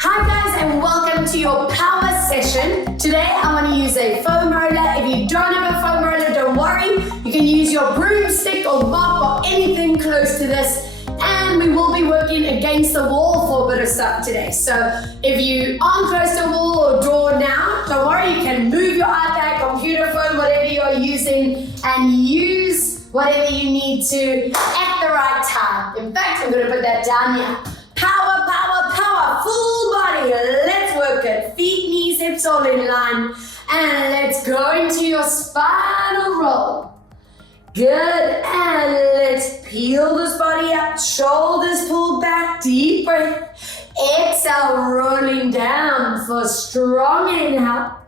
Hi guys, and welcome to your power session. Today I want to use a foam roller. If you don't have a foam roller, don't worry. You can use your broomstick or mop or anything close to this. And we will be working against the wall for a bit of stuff today. So if you aren't close to a wall or door now, don't worry, you can move your iPad, computer, phone, whatever you're using, and use whatever you need to at the right time. In fact, I'm going to put that down here. Power, power, power, full body. Let's work it. Feet, knees, hips all in line. And let's go into your spinal roll. Good, and let's peel this body up, shoulders pulled back, deep breath. Exhale, rolling down for strong inhale.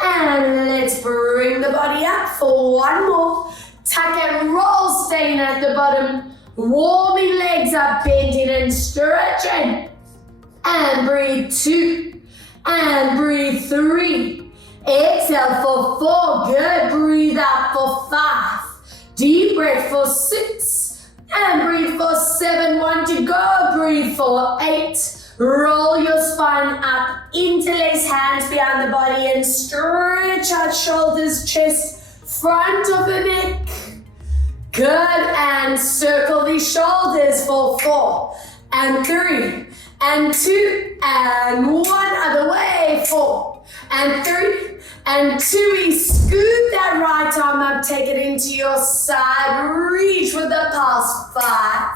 And let's bring the body up for one more. Tuck and roll, staying at the bottom. Warming legs up, bending and stretching. And breathe 2. And breathe 3. Exhale for 4. Good, breathe out for 5. Deep breath for 6, and breathe for 7, 1 to go, breathe for 8, roll your spine up, interlace hands behind the body and stretch out shoulders, chest, front of the neck. Good, and circle the shoulders for 4, and 3, and 2, and 1, other way, 4, and 3, and 2, we scoop that right arm up, take it into your side, reach with the pulse, 5,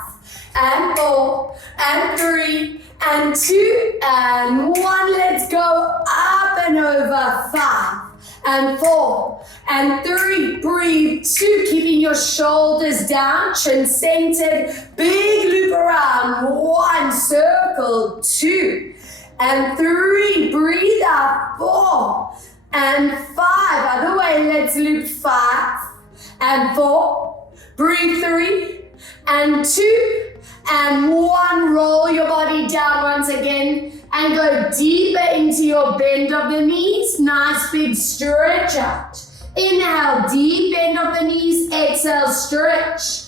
and 4, and 3, and 2, and 1, let's go up and over, 5, and 4, and 3, breathe, 2, keeping your shoulders down, chin centered, big loop around, 1, circle, 2, and 3, breathe out, 4, and 5, other way, let's loop 5, and 4, breathe 3, and 2, and 1, roll your body down once again, and go deeper into your bend of the knees, nice big stretch out. Inhale, deep bend of the knees, exhale, stretch,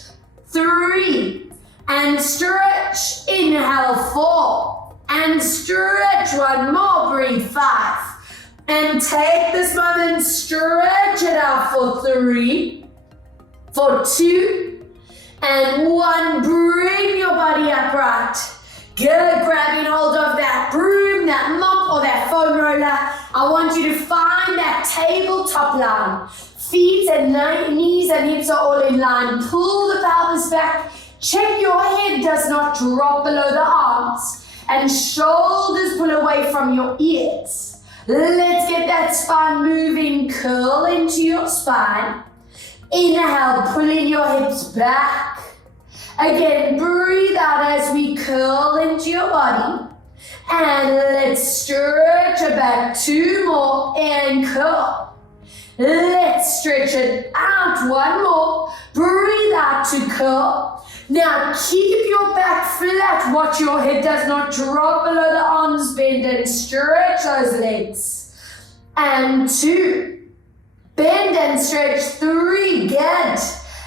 3, and stretch, inhale, 4, and stretch, 1 more, breathe 5. And take this moment, stretch it out for 3, for 2, and 1. Bring your body upright. Good, grabbing hold of that broom, that mop, or that foam roller. I want you to find that tabletop line. Feet and knees and hips are all in line. Pull the pelvis back. Check your head does not drop below the arms. And shoulders pull away from your ears. Let's get that spine moving, curl into your spine. Inhale, pulling your hips back. Again, breathe out as we curl into your body. And let's stretch it back, 2 more, and curl. Let's stretch it out, 1 more. Breathe out to curl. Now keep your back flat. Watch your head does not drop below the arms. Bend and stretch those legs. And 2. Bend and stretch, 3. Good.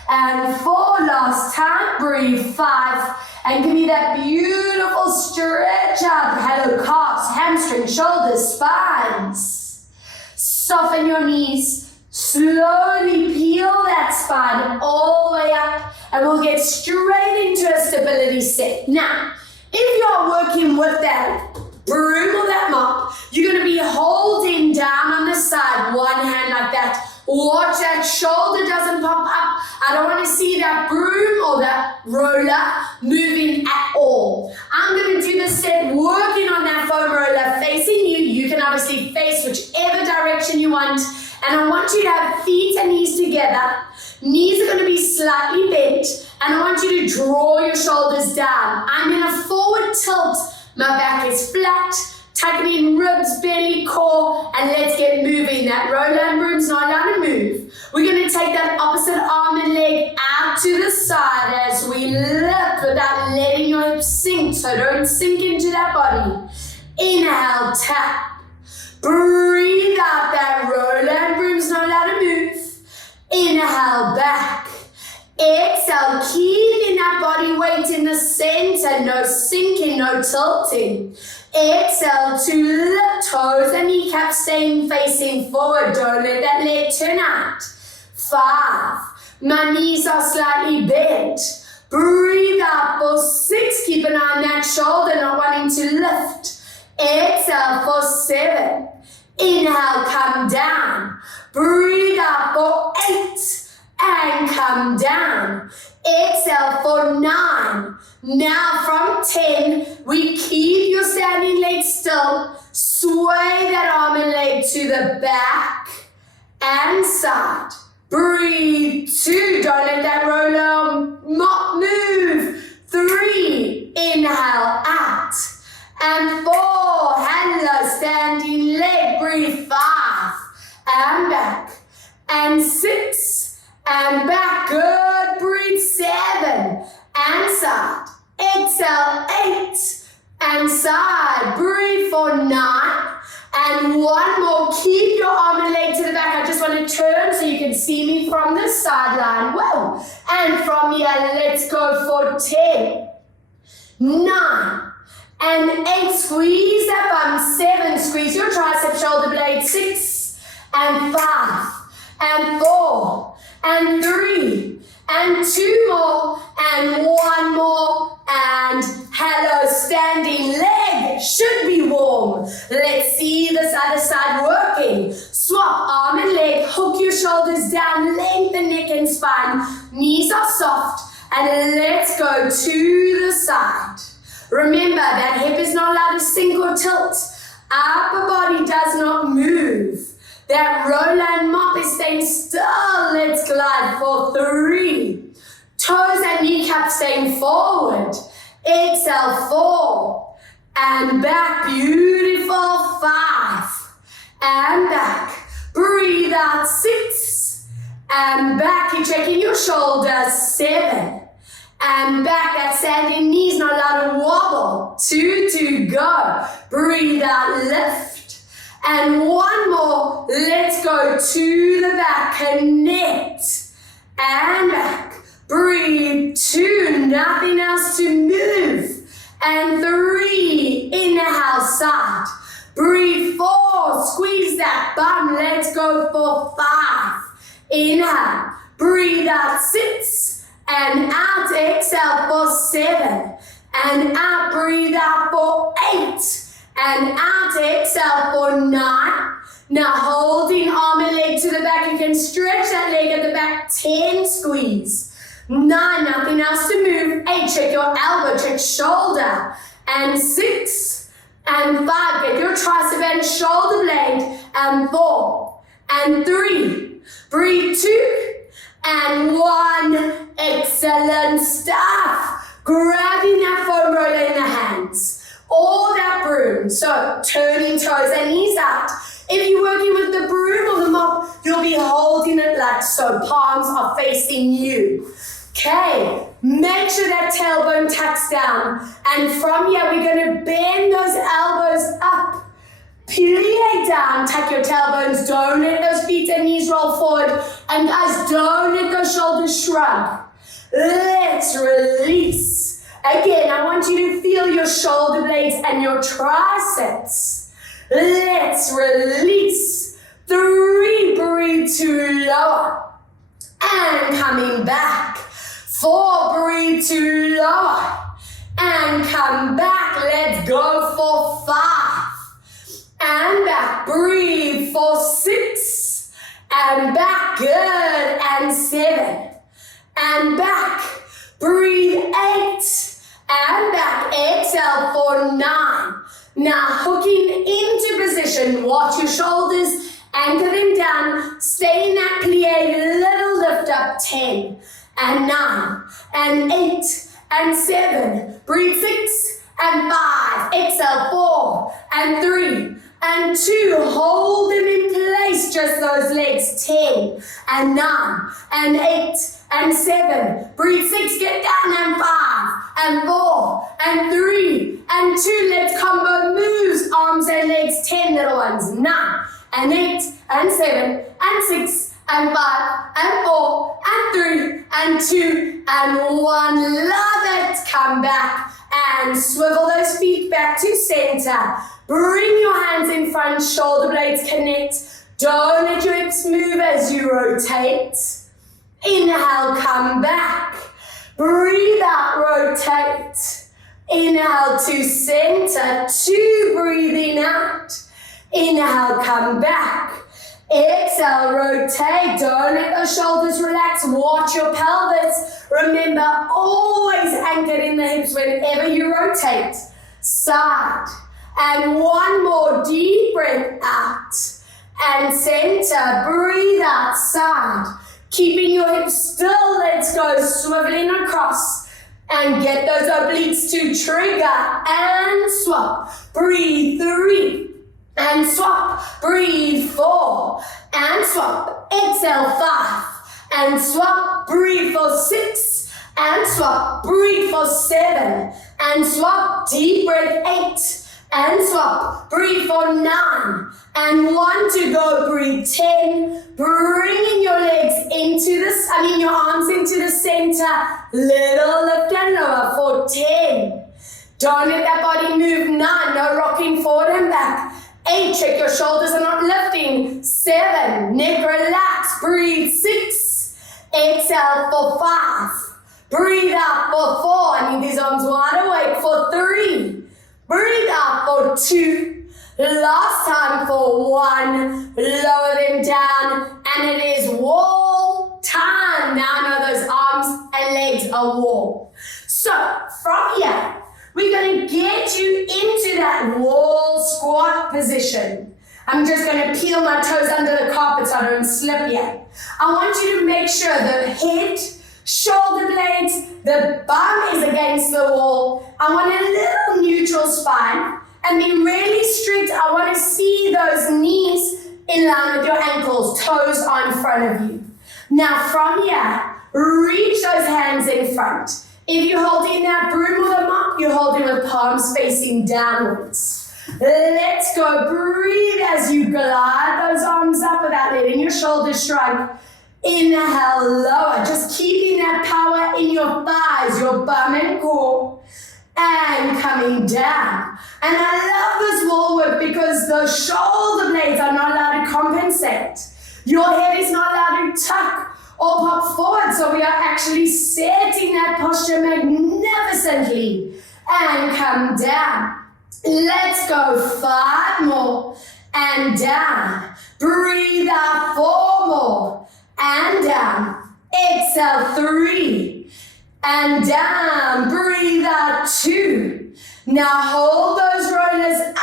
And 4. Last time. Breathe 5. And give me that beautiful stretch out. Hello, calves, hamstrings, shoulders, spines. Soften your knees. Slowly peel that spine all the way up, and we'll get straight into a stability set. Now, if you're working with that broom or that mop, you're going to be holding down on the side, one hand like that. Watch that shoulder doesn't pop up. I don't want to see that broom or that roller moving at all. I'm going to do the set working on that foam roller facing you. You can obviously face whichever direction you want. And I want you to have feet and knees together. Knees are going to be slightly bent. And I want you to draw your shoulders down. I'm in a forward tilt. My back is flat. Tucking in ribs, belly, core. And let's get moving. That roller and broom's not allowed to move. We're going to take that opposite arm and leg out to the side as we lift without letting your hips sink. So don't sink into that body. Inhale, tap. Breathe out that roller and broom's not allowed to move. Inhale back. Exhale, keeping that body weight in the center, no sinking, no tilting. Exhale to lift toes and kneecaps staying facing forward. Don't let that leg turn out. 5. My knees are slightly bent. Breathe out for 6. Keep an eye on that shoulder, not wanting to lift. Exhale for 7. Inhale, come down. Breathe out for 8. And come down. Exhale for 9. Now from 10, we keep your standing leg still. Sway that arm and leg to the back and side. Breathe. 2. Don't let that roller move. 3. Inhale out. And 4. Hello, standing leg. Breathe. 5. And back. And 6. And back, good, breathe. 7, and side. Exhale, 8, and side. Breathe for 9, and 1 more. Keep your arm and leg to the back. I just want to turn so you can see me from the sideline. Whoa. And from here, let's go for 10, 9, and 8. Squeeze that bum. 7, squeeze your tricep shoulder blade. 6, and 5, and 4, and 3, and 2 more, and 1 more, and hello, standing leg should be warm. Let's see this other side working. Swap arm and leg, hook your shoulders down, lengthen neck and spine, knees are soft, and let's go to the side. Remember, that hip is not allowed to sink or tilt. Upper body does not move. That roller and mop is staying still. Let's glide for 3. Toes and kneecaps staying forward. Exhale, 4. And back, beautiful. 5. And back. Breathe out, 6. And back, you're checking your shoulders. 7. And back, that standing knees not allowed to wobble. 2 to go. Breathe out, lift. And 1 more, let's go to the back, connect, and back, breathe. 2, nothing else to move, and 3, inhale, side, breathe. 4, squeeze that bum, let's go for 5, inhale, breathe out. 6, and out, exhale for 7, and out, breathe out for 8, and out, exhale for 9. Now holding arm and leg to the back, you can stretch that leg at the back. 10, squeeze. 9, nothing else to move. 8, check your elbow, check shoulder. And 6, and 5, get your tricep and shoulder blade. And 4, and 3, breathe. 2, and 1. Excellent stuff. Grabbing that foam roller in the hands. All that broom, so turning toes and knees out. If you're working with the broom or the mop, you'll be holding it like so. Palms are facing you. Okay, make sure that tailbone tucks down. And from here, we're going to bend those elbows up. Plie down, tuck your tailbones. Don't let those feet and knees roll forward. And guys, don't let those shoulders shrug. Let's release. Again, I want you to feel your shoulder blades and your triceps. Let's release. 3, breathe to lower. And coming back. 4, breathe to lower. And come back. Let's go for 5. And back. Breathe for 6. And back. Good. And 7. And back. Breathe. 8. And back, exhale for 9. Now hooking into position, watch your shoulders, anchor them down, stay in that plie, little lift up. 10, and 9, and 8, and 7, breathe. 6, and 5, exhale 4, and 3, and 2, hold them in place, just those legs. 10, and 9, and 8, and 7, breathe. 6, get down, and 5, and 4, and 3, and 2, let's combo moves, arms and legs. 10, little ones. 9, and 8, and 7, and 6, and 5, and 4, and 3, and 2, and 1. Love it. Come back and swivel those feet back to center. Bring your hands in front, shoulder blades connect. Don't let your hips move as you rotate. Inhale, come back. Breathe out, rotate. Inhale to center, 2, breathing out. Inhale, come back. Exhale, rotate. Don't let those shoulders relax. Watch your pelvis. Remember, always anchored in the hips whenever you rotate. Side. And one more deep breath out. And center. Breathe out, side. Keeping your hips still. Let's go. Swiveling across. And get those obliques to trigger. And swap. Breathe, 3. And swap. Breathe, 4. And swap. Exhale, 5. And swap. Breathe for 6. And swap. Breathe for 7. And swap. Deep breath, 8. And swap. Breathe for 9. And 1 to go. Breathe, 10. Bringing your legs into this, your arms into the center. Little lift and lower for 10. Don't let that body move. 9. No rocking forward and back. 8. Check your shoulders are not lifting. 7. Neck relax. Breathe. 6. Exhale for 5. Breathe out for 4. I need these arms wide awake for 3. Breathe out for 2. Last time for 1. Lower them down. And it is wall time. Now I know those arms and legs are wall. So from here, we're going to get you into that wall squat position. I'm just going to peel my toes under the carpet so I don't slip yet. I want you to make sure the head, shoulder blades, the bum is against the wall. I want a little neutral spine and be really strict. I want to see those knees in line with your ankles, toes are in front of you. Now from here, reach those hands in front. If you're holding that broom or the mop, you're holding with palms facing downwards. Let's go. Breathe as you glide those arms up without letting your shoulders shrug. Inhale, lower. Just keeping that power in your thighs, your bum and core. And coming down. And I love this wall work because the shoulder blades are not allowed to compensate. Your head is not allowed to tuck or pop forward, so we are actually setting that posture magnificently. And come down. Let's go. 5 more. And down. Breathe out. 4 more. And down. Exhale. 3. And down. Breathe out. 2. Now hold those rollers up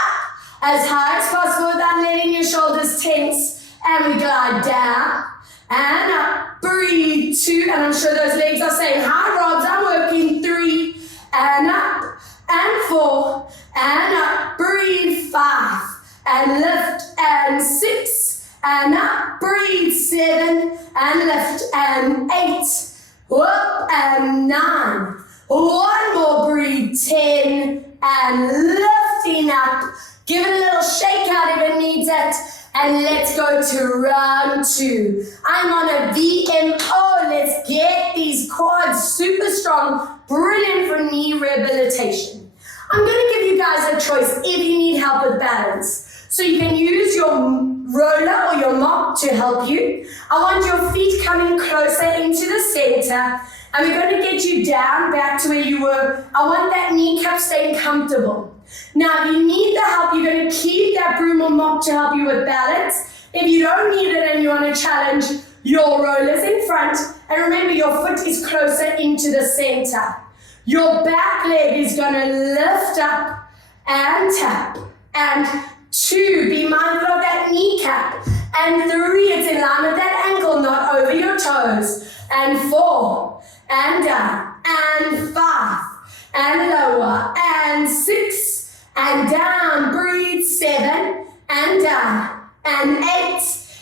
as high as possible without letting your shoulders tense. And we glide down. And up. Breathe. 2. And I'm sure those legs are saying, hi, Robs, I'm working. 3. And up. And 4. And up. Breathe. 5. And lift. And 6. And up. Breathe. 7. And lift. And 8. Whoop. And 9. 1 more. Breathe. 10. And lifting up. Give it a little shake out if it needs it. And let's go to round 2. I'm on a VMO. Let's get these quads super strong. Brilliant for knee rehabilitation. I'm going to give you guys a choice if you need help with balance. So you can use your roller or your mop to help you. I want your feet coming closer into the center. And we're going to get you down back to where you were. I want that kneecap staying comfortable. Now, if you need the help, you're going to keep that broom or mop to help you with balance. If you don't need it and you want to challenge, your rollers in front. And remember, your foot is closer into the center. Your back leg is going to lift up and tap. And 2, be mindful of that kneecap. And 3, it's in line with that ankle, not over your toes. And 4, and down. And 5, and lower. And 6, and down. Breathe. 7, and down. And 8,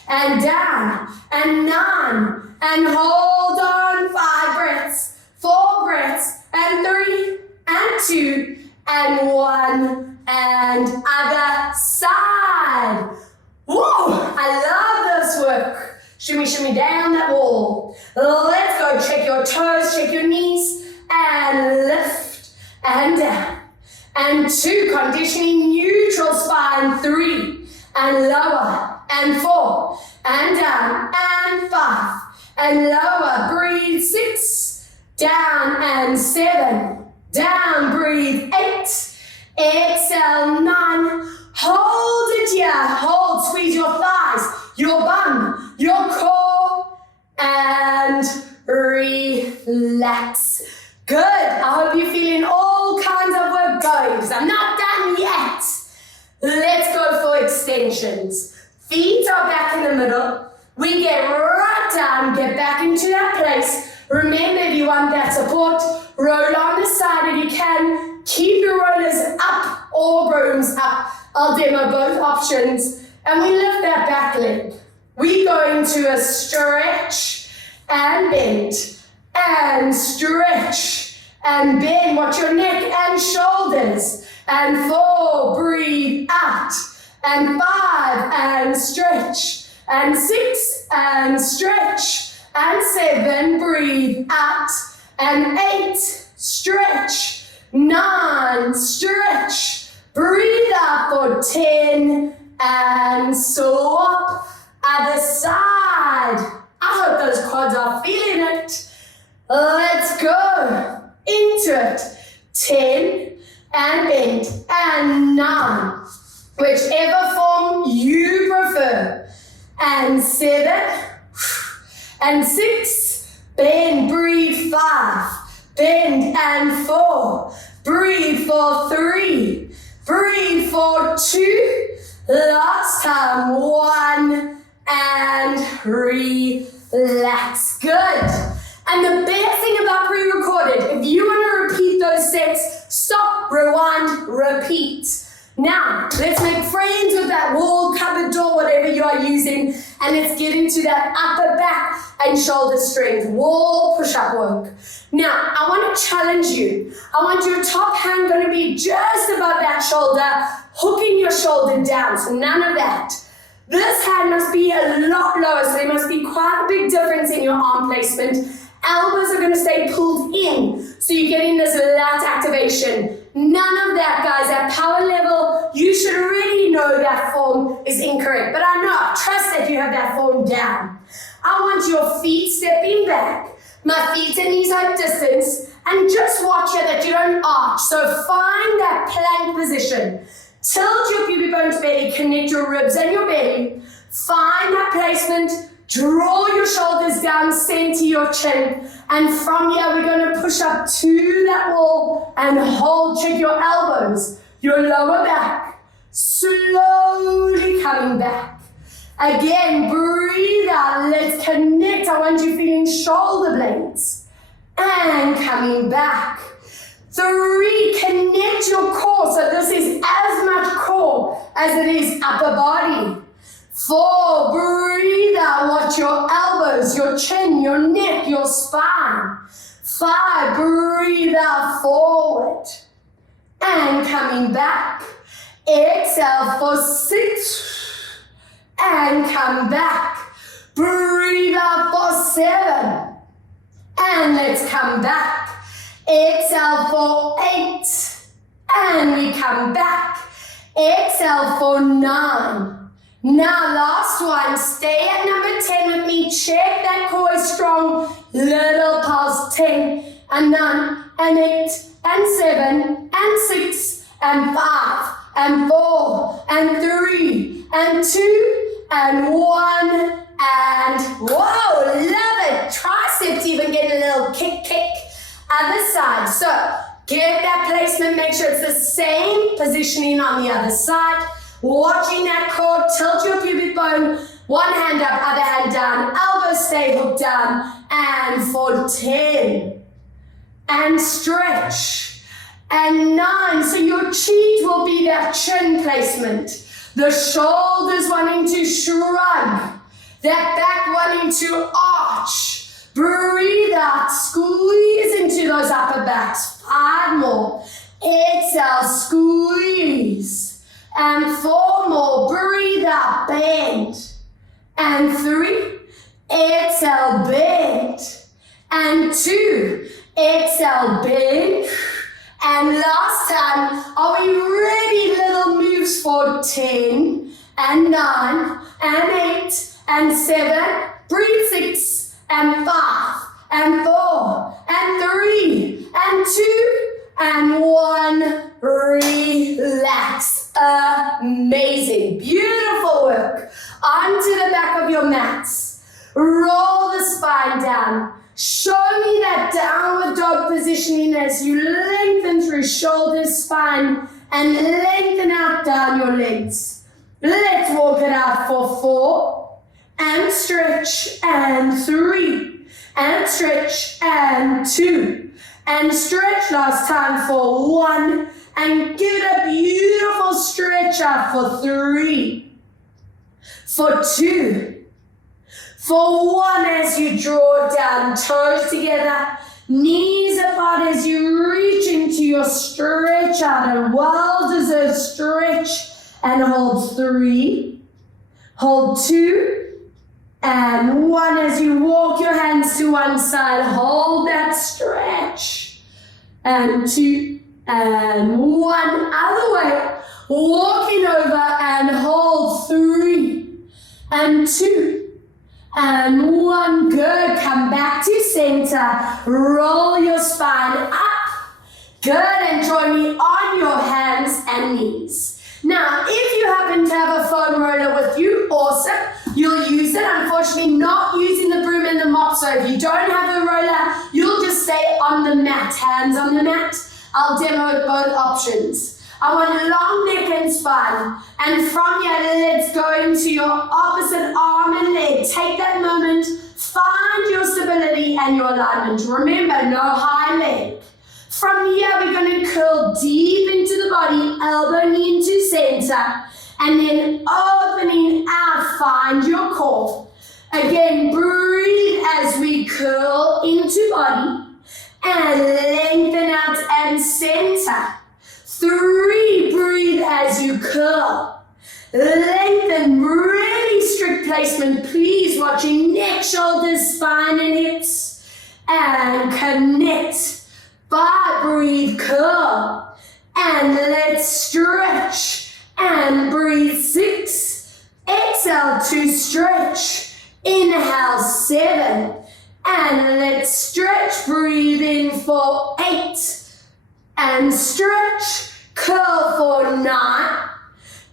and down. And 9, and hold on. 5 breaths. 4 breaths. And 3, and 2, and 1, and other side. Woo! I love this work. Shimmy, shimmy down that wall. Let's go. Check your toes, check your knees, and lift and down. And 2, conditioning neutral spine. 3, and lower, and 4, and down, and 5, and lower. Breathe. 6, down, and 7, down. Breathe. 8, exhale. 9, hold it here. Hold, squeeze your thighs, your bum, your core, and relax. Good. I hope you're feeling all kinds of work going, because I'm not done yet. Let's go for extensions. Feet are back in the middle. We get right down, get back into that place. Remember, if you want that support, roll on the side if you can. Keep your rollers up or brooms up. I'll demo both options. And we lift that back leg. We go into a stretch and bend. And stretch and bend. Watch your neck and shoulders. And 4, breathe out. And 5, and stretch. And 6, and stretch. And 7, breathe out. And 8, stretch. 9, stretch. Breathe out for 10. And swap. Other side. I hope those quads are feeling it. Let's go. Into it. 10, and bend. And 9. Whichever form you prefer. And 7, and 6, bend, breathe. 5, bend, and 4, breathe for 3, breathe for 2, last time. 1, and relax. Good. And the best thing about pre-recorded, if you want to repeat those sets, stop, rewind, repeat. Now, let's make friends with that wall, cupboard door, whatever you are using, and let's get into that upper back and shoulder strength, wall push-up work. Now, I want to challenge you. I want your top hand going to be just above that shoulder, hooking your shoulder down, so none of that. This hand must be a lot lower, so there must be quite a big difference in your arm placement. Elbows are going to stay pulled in, so you're getting this lat activation. None of that, guys. At power level, you should already know that form is incorrect. But I know, I trust that you have that form down. I want your feet stepping back. My feet and knees are distance. And just watch here that you don't arch. So find that plank position. Tilt your pubic bone to belly. Connect your ribs and your belly. Find that placement. Draw your shoulders down, center your chin, and from here we're going to push up to that wall and hold. Check your elbows, your lower back, slowly coming back. Again, breathe out, let's connect. I want you feeling shoulder blades, and coming back. 3, connect your core, so this is as much core as it is upper body. 4, breathe out, watch your elbows, your chin, your neck, your spine. 5, breathe out, forward. And coming back. Exhale for 6. And come back. Breathe out for 7. And let's come back. Exhale for 8. And we come back. Exhale for 9. Now, last one. Stay at number 10 with me. Check that core is strong. Little pulse. 10 and 9 and 8 and 7 and 6 and 5 and 4 and 3 and 2 and 1 and whoa, love it. Triceps even get a little kick. Other side. So get that placement. Make sure it's the same positioning on the other side. Watching that core, tilt your pubic bone, one hand up, other hand down, elbows stay hooked down, and for 10, and stretch, and 9, so your cheat will be that chin placement, the shoulders wanting to shrug, that back wanting to arch, breathe out, squeeze into those upper backs, 5 more, exhale, squeeze, and 4 more, breathe out, bend, and 3, exhale, bend, and 2, exhale, bend, and last time. Are we ready? Little moves for 10, and 9, and 8, and 7, breathe 6, and 5, and 4, and 3, and 2, and 1, relax. Amazing, beautiful work. Onto the back of your mats. Roll the spine down. Show me that downward dog positioning as you lengthen through shoulders, spine, and lengthen out down your legs. Let's walk it out for 4, and stretch, and 3, and stretch, and 2, and stretch last time for 1, and give it a beautiful stretch out for 3, for 2, for 1 as you draw down, toes together, knees apart as you reach into your stretch out, a well-deserved stretch, and hold 3, hold 2, and 1 as you walk your hands to one side, hold that stretch, and 2, and 1, other way, walking over and hold 3, and 2, and 1, good, come back to center, roll your spine up, good, and join me on your hands and knees. Now, if you happen to have a foam roller with you, awesome, you'll use it, unfortunately not using the broom and the mop, so if you don't have a roller, you'll just stay on the mat, hands on the mat. I'll demo both options. I want long neck and spine, and from here, let's go into your opposite arm and leg. Take that moment, find your stability and your alignment. Remember, no high leg. From here, we're going to curl deep into the body, elbow knee into center, and then opening out, find your core. Again, breathe as we curl into body, and lengthen out and center. 3, breathe as you curl. Lengthen, really strict placement. Please watch your neck, shoulders, spine, and hips. And connect. 5, breathe, curl. And let's stretch. And breathe, 6. Exhale to stretch. Inhale, 7. And let's stretch. Breathe in for 8. And stretch, curl for 9,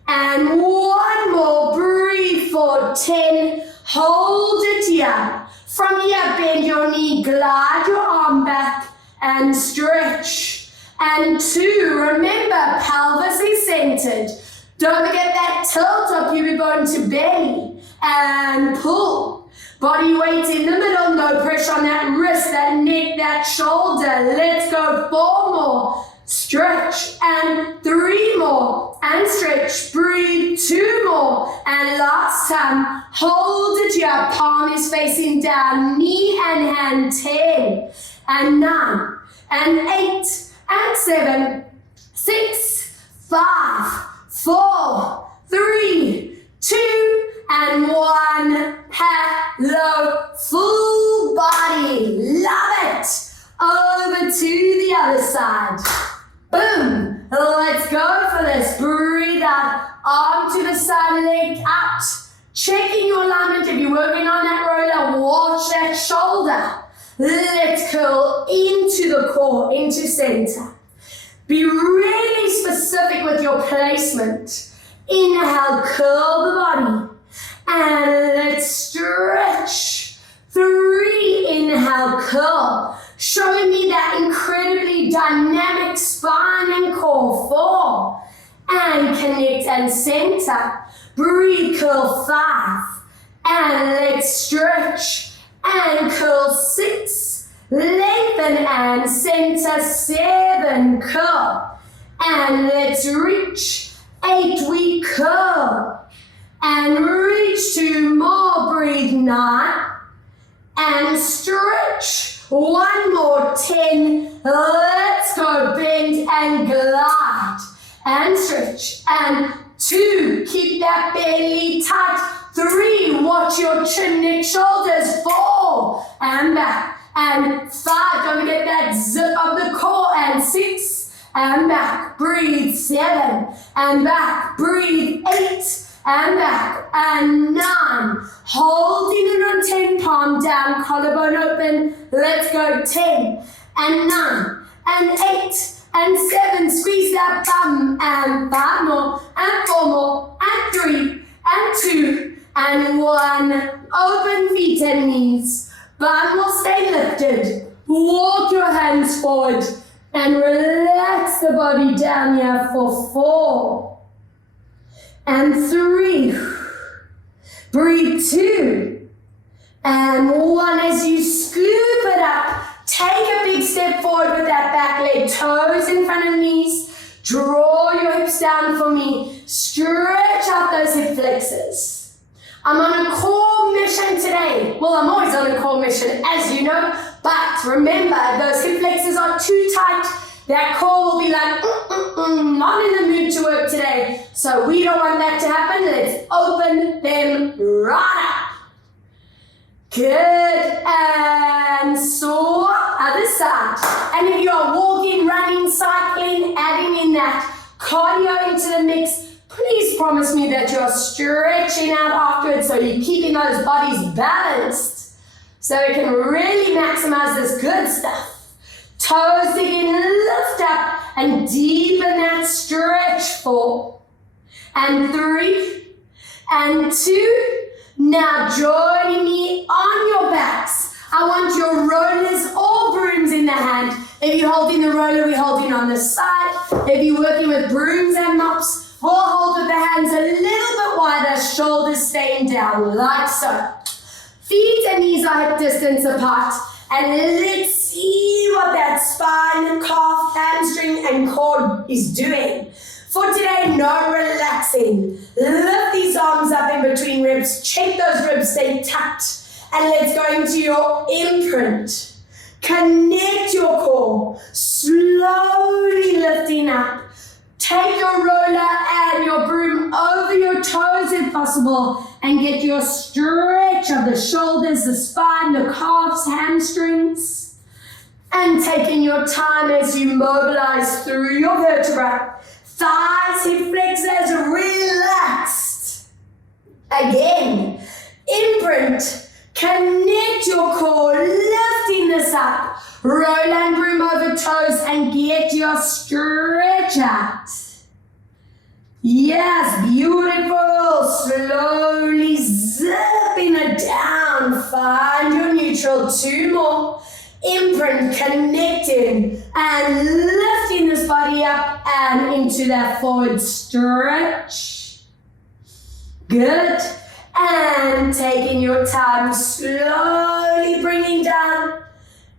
and 1 more, breathe for 10, hold it here. From here, bend your knee, glide your arm back, and stretch. And 2, remember, pelvis is centered. Don't forget that tilt up, you'll be going to belly, and pull. Body weight in the middle, no pressure on that wrist, that neck, that shoulder. Let's go 4 more. Stretch, and 3 more. And stretch, breathe, 2 more. And last time, hold it here. Palm is facing down, knee and hand, 10, and 9, and 8, and 7, 6, 5, 4, 3, 2, and 1. Hello, full body. Love it. Over to the other side. Boom. Let's go for this. Breathe out. Arm to the side, leg out. Checking your alignment. If you're working on that roller, watch that shoulder. Let's curl into the core, into center. Be really specific with your placement. Inhale, curl the body. And let's stretch. 3, inhale, curl. Showing me that incredibly dynamic spine and core. 4, and connect and center. Breathe, curl 5, and let's stretch. And curl 6, lengthen and center. 7, curl. And let's reach. 8, we curl. And reach 2 more, breathe 9, and stretch, 1 more, 10, let's go, bend and glide, and stretch, and 2, keep that belly tight, 3, watch your chin, neck, shoulders. 4, and back. And 5, don't forget that zip of the core. And 6, and back. Breathe. 7, and back. Breathe. 8, and back. And 9. Holding it on 10, palm down, collarbone open. Let's go. 10, and 9, and 8, and 7, squeeze that bum, and 5 more, and 4 more, and 3, and 2, and 1. Open feet and knees. Bum will stay lifted. Walk your hands forward, and relax the body down here for 4, and 3. Breathe. 2, and 1. As you scoop it up, take a big step forward with that back leg, toes in front of knees. Draw your hips down for me. Stretch out those hip flexors. I'm on a core mission today. Well, I'm always on a core mission, as you know. But remember, if those hip flexors are too tight, that core will be like, not in the mood to work today. So we don't want that to happen. Let's open them right up. Good, and swap, other side. And if you are walking, running, cycling, adding in that cardio into the mix, please promise me that you are stretching out afterwards so you're keeping those bodies balanced so we can really maximize this good stuff. Toes again, lift up and deepen that stretch. 4, and 3, and 2. Now join me on your backs. I want your rollers or brooms in the hand. If you're holding the roller, we're holding on the side. If you're working with brooms and mops, we'll hold with the hands a little bit wider, shoulders staying down, like so. Feet and knees are hip distance apart. And let's see what that spine, calf, hamstring, and core is doing. For today, no relaxing. Lift these arms up in between ribs. Check those ribs stay tucked. And let's go into your imprint. Connect your core. Slowly lifting up. Take your roller and your broom over your toes if possible. And get your stretch of the shoulders, the spine, the calves, hamstrings. And taking your time as you mobilize through your vertebrae. Thighs, hip flexors relaxed. Again, imprint, connect your core, lifting this up. Roll and broom over toes and get your stretch out. Yes, beautiful. Slowly zipping it down. Find your neutral. 2 more. Imprint, connecting and lifting this body up and into that forward stretch. Good. And taking your time, slowly bringing down.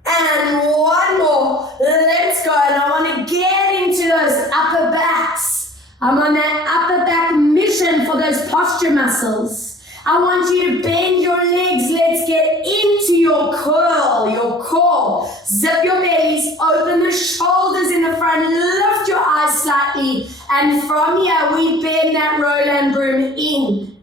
And 1 more. Let's go. And I want to get into those upper backs. I'm on that upper back mission for those posture muscles. I want you to bend your legs. Let's get into your curl, your core. Zip your bellies, open the shoulders in the front, lift your eyes slightly. And from here, we bend that roll and broom in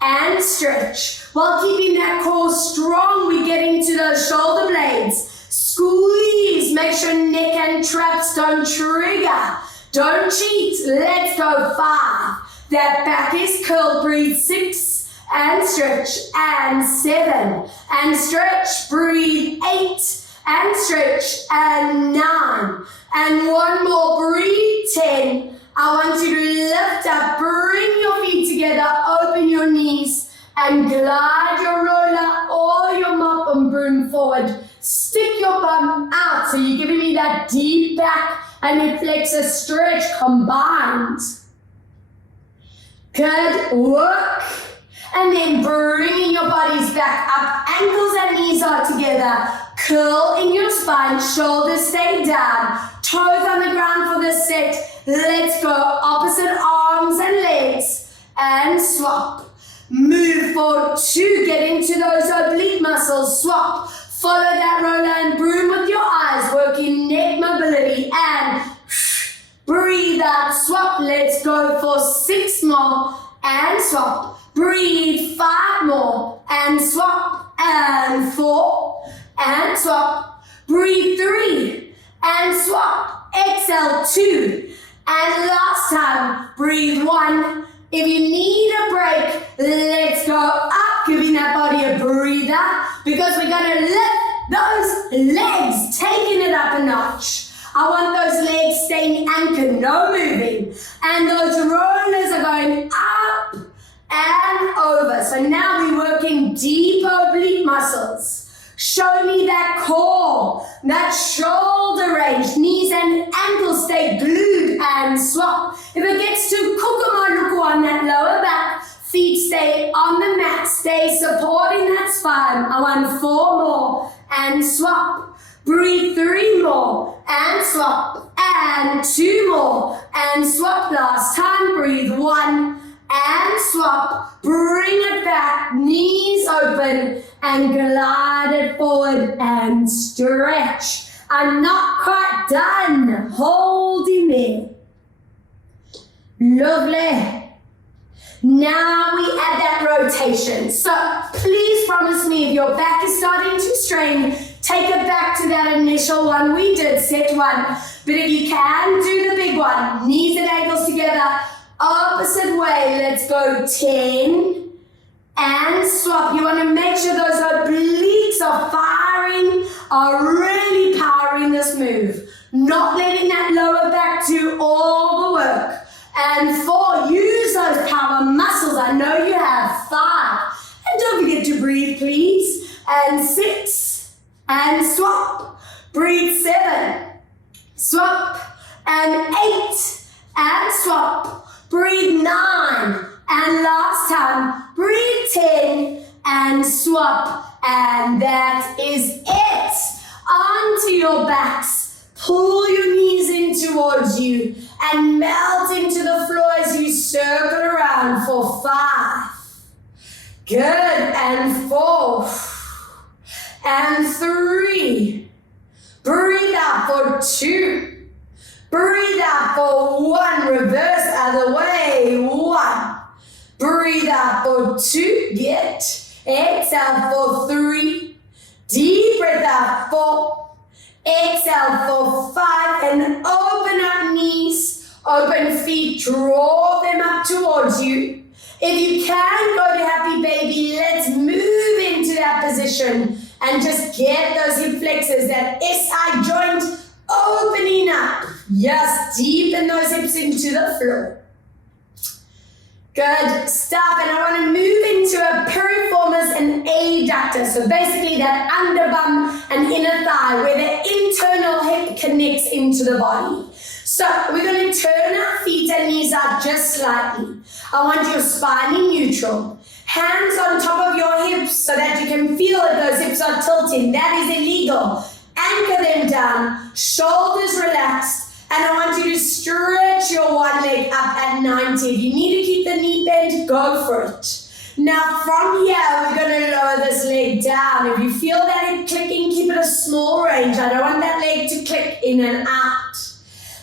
and stretch. While keeping that core strong, we get into those shoulder blades. Squeeze, make sure neck and traps don't trigger. Don't cheat. Let's go. 5. That back is curled. Breathe. 6. And stretch, and 7, and stretch, breathe, 8, and stretch, and 9, and 1 more, breathe, 10. I want you to lift up, bring your feet together, open your knees, and glide your roller or your mop and broom forward. Stick your bum out, so you're giving me that deep back and hip flexor stretch combined. Good work. And then bringing your bodies back up, ankles and knees are together. Curl in your spine, shoulders stay down, toes on the ground for this set. Let's go, opposite arms and legs, and swap. Move forward 2, get into those oblique muscles, swap. Follow that roller and broom with your eyes, working neck mobility, and breathe out, swap. Let's go for 6 more. and swap. Breathe, 5 more, and swap, and 4, and swap. Breathe, 3, and swap. Exhale, 2, and last time, breathe, 1. If you need a break, let's go up, giving that body a breather, because we're going to lift those legs, taking it up a notch. I want those legs staying anchored, no moving. And those rollers are going up and over. So now we're working deep oblique muscles. Show me that core, that shoulder range, knees and ankles stay glued and swap. If it gets too kukumaluku on that lower back, feet stay on the mat, stay supporting that spine. I want 4 more and swap. Breathe, 3 more and swap. And 2 more and swap. Last time, breathe, 1 and swap. Bring it back, knees open and glide it forward and stretch. I'm not quite done. Hold in there. Lovely. Now we add that rotation. So please promise me if your back is starting to strain, take it back to that initial one we did, set 1. But if you can, do the big one. Knees and ankles together, opposite way. Let's go 10 and swap. You want to make sure those obliques are firing, are really powering this move. Not letting that lower back do all the work. And 4, use those power muscles. I know you have. 5. And don't forget to breathe, please. And 6. And swap. Breathe, 7. Swap. And 8. And swap. Breathe, 9. And last time, breathe, 10. And swap. And that is it. Onto your backs. Pull your knees in towards you and melt into the floor as you circle around for 5. Good. And 4. And 3. Breathe out for 2. Breathe out for 1. Reverse other way. 1. Breathe out for 2. Get. Exhale for 3. Deep breath out 4. Exhale for 5 and open up knees, open feet, draw them up towards you. If you can go to happy baby, let's move into that position and just get those hip flexors, that SI joint opening up. Yes, deepen those hips into the floor. Good stuff. And I want to move into a piriformis and adductor. So basically that underbum and inner thigh where the internal hip connects into the body. So we're going to turn our feet and knees out just slightly. I want your spine in neutral. Hands on top of your hips so that you can feel that those hips are tilting. That is illegal. Anchor them down. Shoulders relaxed. And I want you to stretch your one leg up at 90. If you need to keep the knee bent, go for it. Now from here, we're going to lower this leg down. If you feel that hip clicking, keep it a small range. I don't want that leg to click in and out.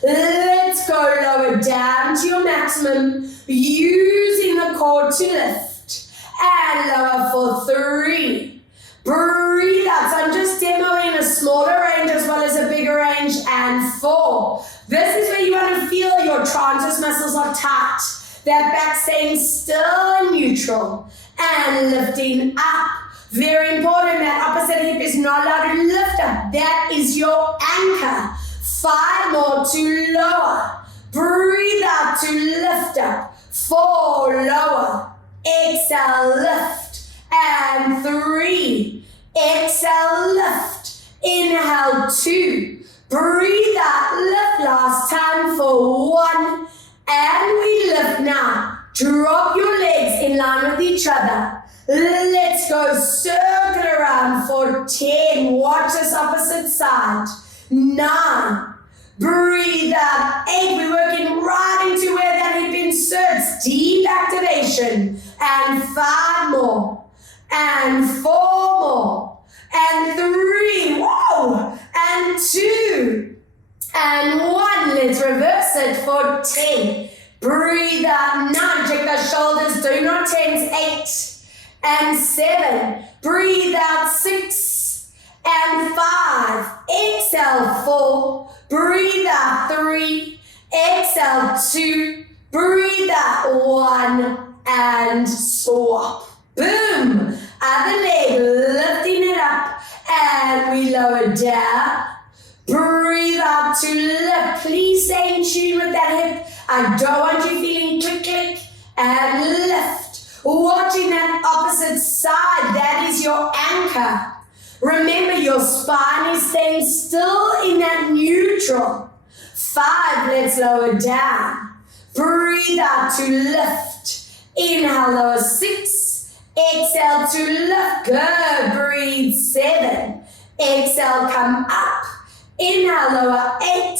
Let's go lower down to your maximum, using the core to lift. And lower for 3. Breathe out. So I'm just demoing a smaller range as well as a bigger range. And 4. This is where you want to feel your transverse muscles are tight. That back staying still and neutral. And lifting up. Very important, that opposite hip is not allowed to lift up. That is your anchor. 5 more to lower. Breathe out to lift up. 4, lower. Exhale, lift. And 3. Exhale, lift. Inhale, 2. Breathe out, lift last time for 1. And we lift now. Drop your legs in line with each other. Let's go circle around for 10. Watch this opposite side. 9. Breathe out. 8. We're working right into where that hip inserts. Deep activation. And 5 more. And 4 more. And 3. Whoa. And 2. And 1. Let's reverse it for 10. Breathe out. 9. Check the shoulders and 7. Breathe out 6 and 5. Exhale 4. Breathe out 3. Exhale 2. Breathe out 1 and swap. Boom. Other leg, lifting it up and we lower down. Breathe out to lift. Please stay in tune with that hip. I don't want you feeling click, click, and lift. Watching that opposite side, that is your anchor. Remember, your spine is staying still in that neutral. 5, let's lower down. Breathe out to lift. Inhale, lower 6. Exhale to lift. Good. Breathe 7. Exhale, come up. Inhale, lower 8.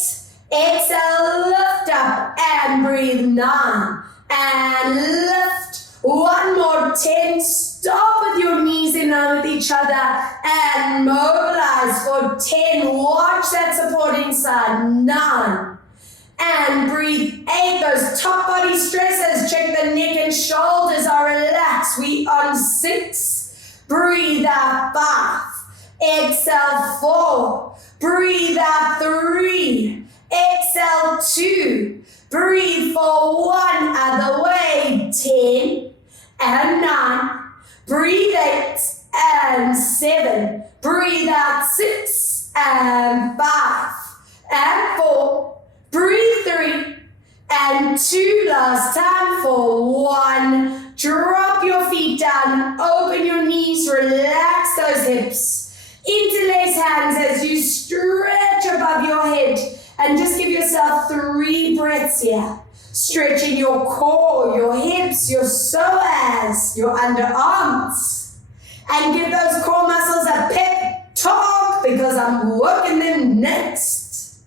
Exhale, lift up and breathe 9. And lift. One more 10. Stop with your knees in line with each other and mobilize for 10. Watch that supporting side. 9. And breathe 8. Those top body stresses. Check the neck and shoulders are relaxed. We on 6. Breathe out 5. Exhale 4. Breathe out 3. Exhale 2. Breathe for 1. Other way. 10 and 9. Breathe 8 and 7. Breathe out 6 and 5 and 4. Breathe 3 and 2. Last time for 1. Drop your feet down. Open your knees. Relax those hips. Interlace hands as you stretch above your head. And just give yourself 3 breaths here. Stretching your core, your hips, your psoas, your underarms. And give those core muscles a pep talk because I'm working them next.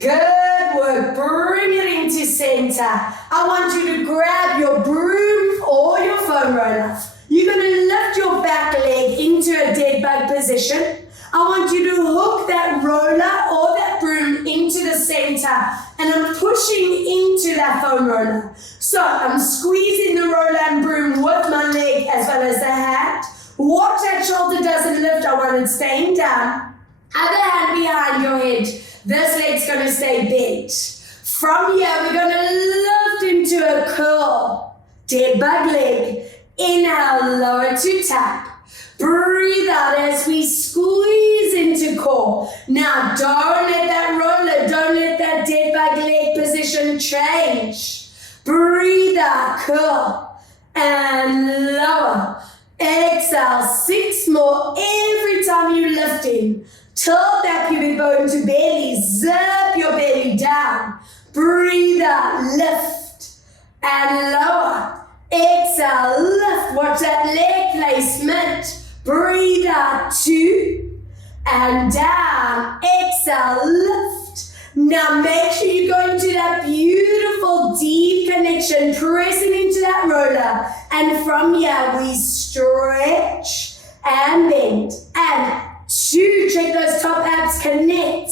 Good work. Bring it into center. I want you to grab your broom or your foam roller. You're going to lift your back leg into a dead bug position. I want you to hook that roller or that broom into the center and I'm pushing into that foam roller. So I'm squeezing the roller and broom with my leg as well as the hand. Watch that shoulder doesn't lift. I want it staying down. Other hand behind your head. This leg's going to stay bent. From here, we're going to lift into a curl. Dead bug leg. Inhale, lower to tap. Breathe out as we squeeze into core. Now, don't let that roller, don't let that dead bug leg position change. Breathe out, curl, and lower. Exhale, 6 more every time you lift in. Tilt that pubic bone to belly. Zip your belly down. Breathe out, lift, and lower. Exhale, lift. Watch that leg placement. Breathe out, 2, and down. Exhale, lift. Now make sure you go into that beautiful deep connection, pressing into that roller. And from here, we stretch and bend. And 2, check those top abs connect.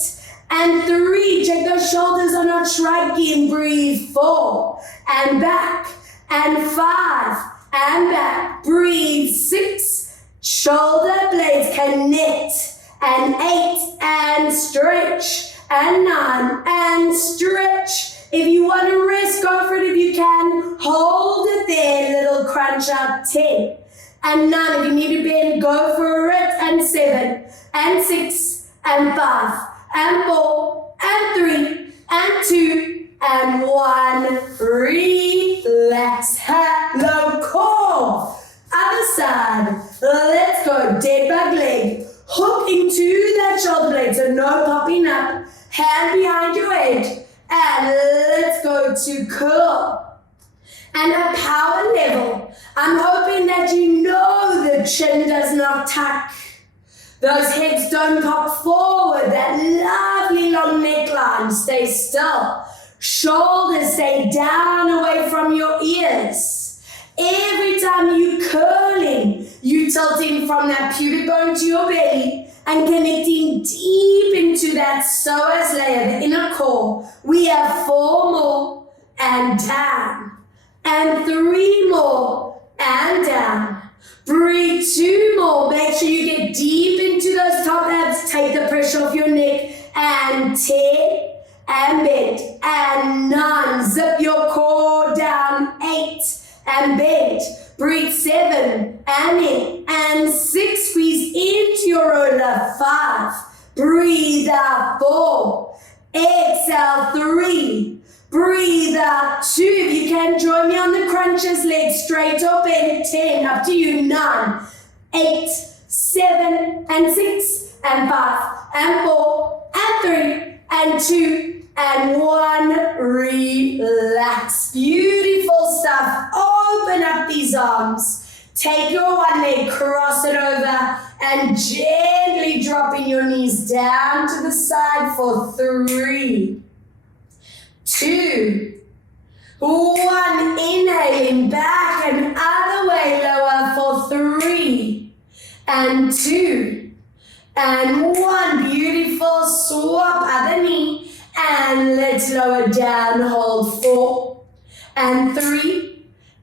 And 3, check those shoulders are not shrugging. Breathe, 4, and back. And 5, and back. Breathe, 6. Shoulder blades connect. And 8, and stretch. And 9, and stretch. If you want to rest, go for it if you can. Hold it there, little crunch up. 10, and 9. If you need to bend, go for it. And 7, and 6, and 5, and 4, and 3, and 2, and 1. Relax. Hello, core. Other side. Let's go. Dead bug leg. Hook into that shoulder blade. So no popping up. Hand behind your head. And let's go to curl. And a power level. I'm hoping that you know the chin does not tuck. Those heads don't pop forward. That lovely long neckline. Stay still. Shoulders stay down away from your ears. Every time you curling, you tilting from that pubic bone to your belly and connecting deep into that psoas layer, the inner core. We have 4 more and down. And 3 more and down. Breathe 2 more. Make sure you get deep into those top abs. Take the pressure off your neck. And 10. And bend. And 9. Zip your core down. 8. And bend. Breathe 7. And in. And 6. Squeeze into your roller. 5. Breathe out. 4. Exhale. 3. Breathe out. 2. If you can, join me on the crunches. Legs straight or bent. 10. Up to you. 9. 8. 7. And 6. And 5. And 4. And 3. And 2. And 1. Relax. Beautiful stuff. Open up these arms. Take your one leg, cross it over, and gently dropping your knees down to the side for 3, 2, 1. Inhaling back and other way lower for 3, and 2, and 1. Beautiful. Swap other knee, and let's lower down. Hold 4, and 3,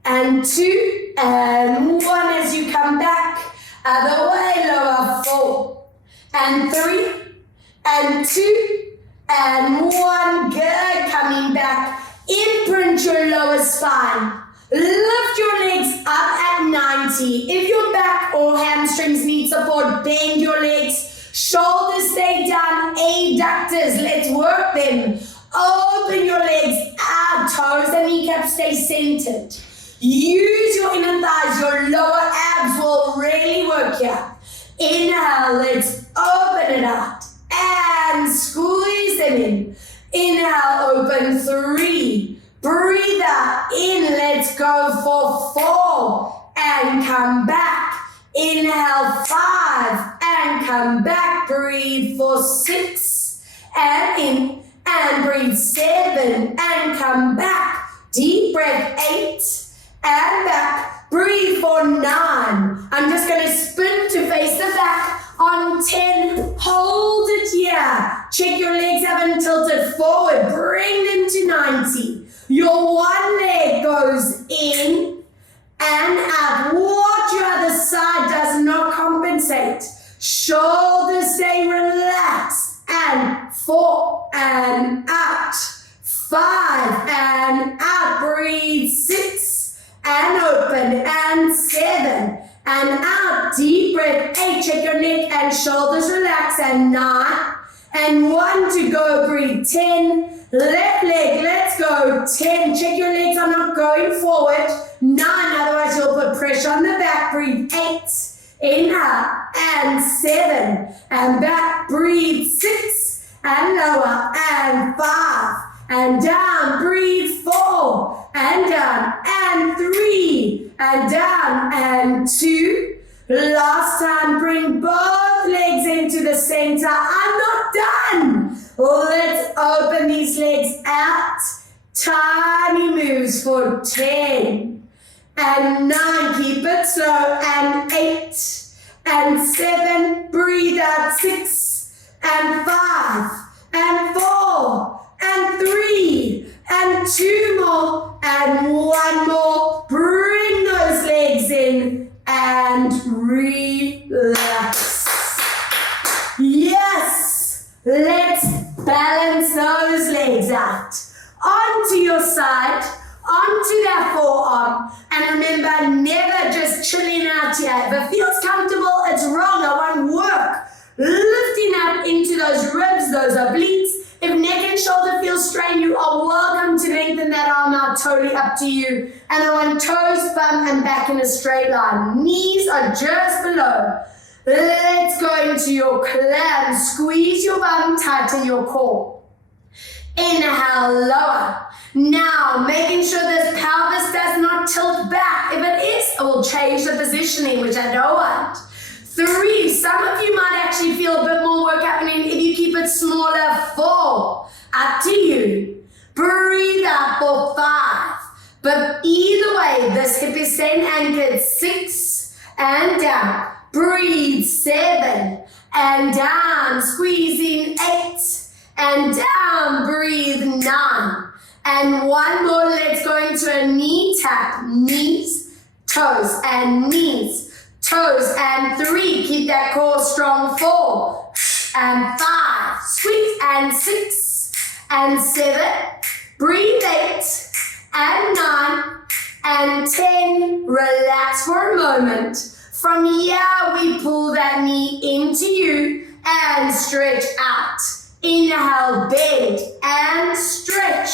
and 2, and 1. As you come back, other way, lower. 4, and 3, and 2, and 1. Good. Coming back, imprint your lower spine. Lift your legs up at 90. If your back or hamstrings need support, bend your legs. Shoulders stay down. Adductors, let's work them. Open your legs out. Toes and kneecaps stay centered. Use your inner thighs. Your lower abs will really work here. Inhale, let's open it out. And squeeze them in. Inhale, open. 3. Breathe out. In, let's go for 4. And come back. Inhale, 5. And come back. Breathe for 6. And in. And breathe 7. And come back. Deep breath. 8. And back. Breathe for 9. I'm just going to spin to face the back. On 10, hold it here. Check your legs haven't tilted forward. Bring them to 90. Your one leg goes in and out. Watch your other side does not compensate. Shoulders stay relaxed. And 4 and out. 5 and out. Breathe. 6 and open. And 7 and out. Deep breath. 8. Check your neck and shoulders relax. And 9 and 1 to go. Breathe. 10. Left leg. Let's go. 10. Check your legs are not going forward. 9. Otherwise you'll put pressure on the back. Breathe. 8. Inhale. And 7. And back. Breathe. 6. And lower. And 5. And down. Breathe. 4. And down. And 3. And down. And 2. Last time. Bring both legs into the center. I'm not done. Let's open these legs out. Tiny moves for 10. And 9. Keep it slow. And 8. And 7. Breathe out. 6. And 5. And 4. And 3, and 2 more, and 1 more. Bring those legs in and relax. Yes, let's balance those legs out. Onto your side, onto that forearm. And remember, never just chilling out here. If it feels comfortable, it's wrong. I want work. Lifting up into those ribs, those obliques. If neck and shoulder feel strained, you are welcome to lengthen that arm out. Totally up to you. And I want toes, bum, and back in a straight line. Knees are just below. Let's go into your clam. Squeeze your bum, tighten your core. Inhale, lower. Now, making sure this pelvis does not tilt back. If it is, I will change the positioning, which I don't want. 3, some of you might actually feel a bit more work happening if you keep it smaller. 4, up to you. Breathe out for 5. But either way, this hip is staying anchored. 6 and down. Breathe. 7 and down. Squeezing. 8 and down. Breathe. 9 and 1 more. Let's go into a knee tap. Knees, toes, and knees. toes, and 3, keep that core strong, 4, and 5, squeeze, and 6, and 7, breathe, 8, and 9, and 10, relax for a moment. From here, we pull that knee into you and stretch out. Inhale, bend and stretch.